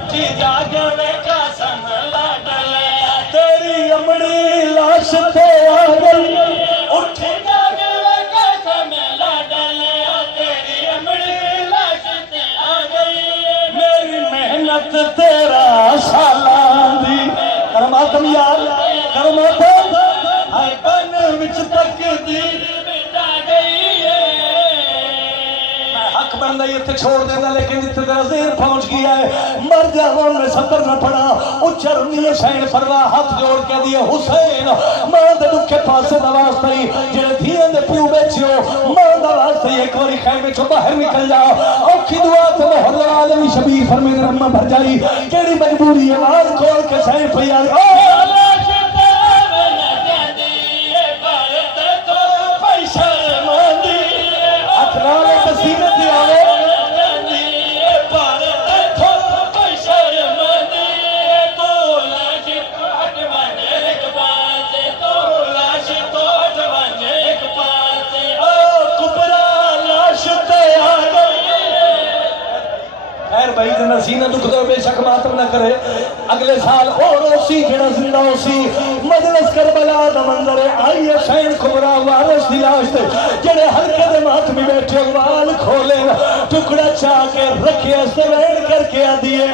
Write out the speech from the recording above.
उठी जागे वे कसम लाडल तेरी अमड़ी लाश थे आ गई उठी जागे वे कसम लाडल तेरी अमड़ी लाश थे आ गई मेरी मेहनत तेरा सालां दी करमातम यार करमातम हाय बन विच तकदीर मिटा गई है मैं हक बनदा इत्थे छोड़ देंदा लेकिन इत्थे तेरा ज़हन पहुंच गया है मर जावां मैं सबर न पड़ा उच्चा रुनिए शैन परवाह हाथ जोड़ के दिए हुसैन मां दे दुखे पासे दा वास्ते जेड़े धीआं दे प्यू बेचियो मां दा वास्ते एक बारी खैमे चों बाहर निकल जाओ औखी दुआ ते मोहर आलमी शबीर फरमाते अम्मा भर जाई केड़ी मजबूरी है आवाज खोल के शैन पिया ओ सीना दुख दो बेशक मातम न करे अगले साल और ओसी जेड़ा जिंदा ओसी मजलिस करबला दा मंजर आई है हुसैन कुबरा वारिस दी लाश ते जेड़े हल्के दे मातमी बैठे वाल खोले टुकड़ा चा के रखे अस्ते वैन करके आ दिए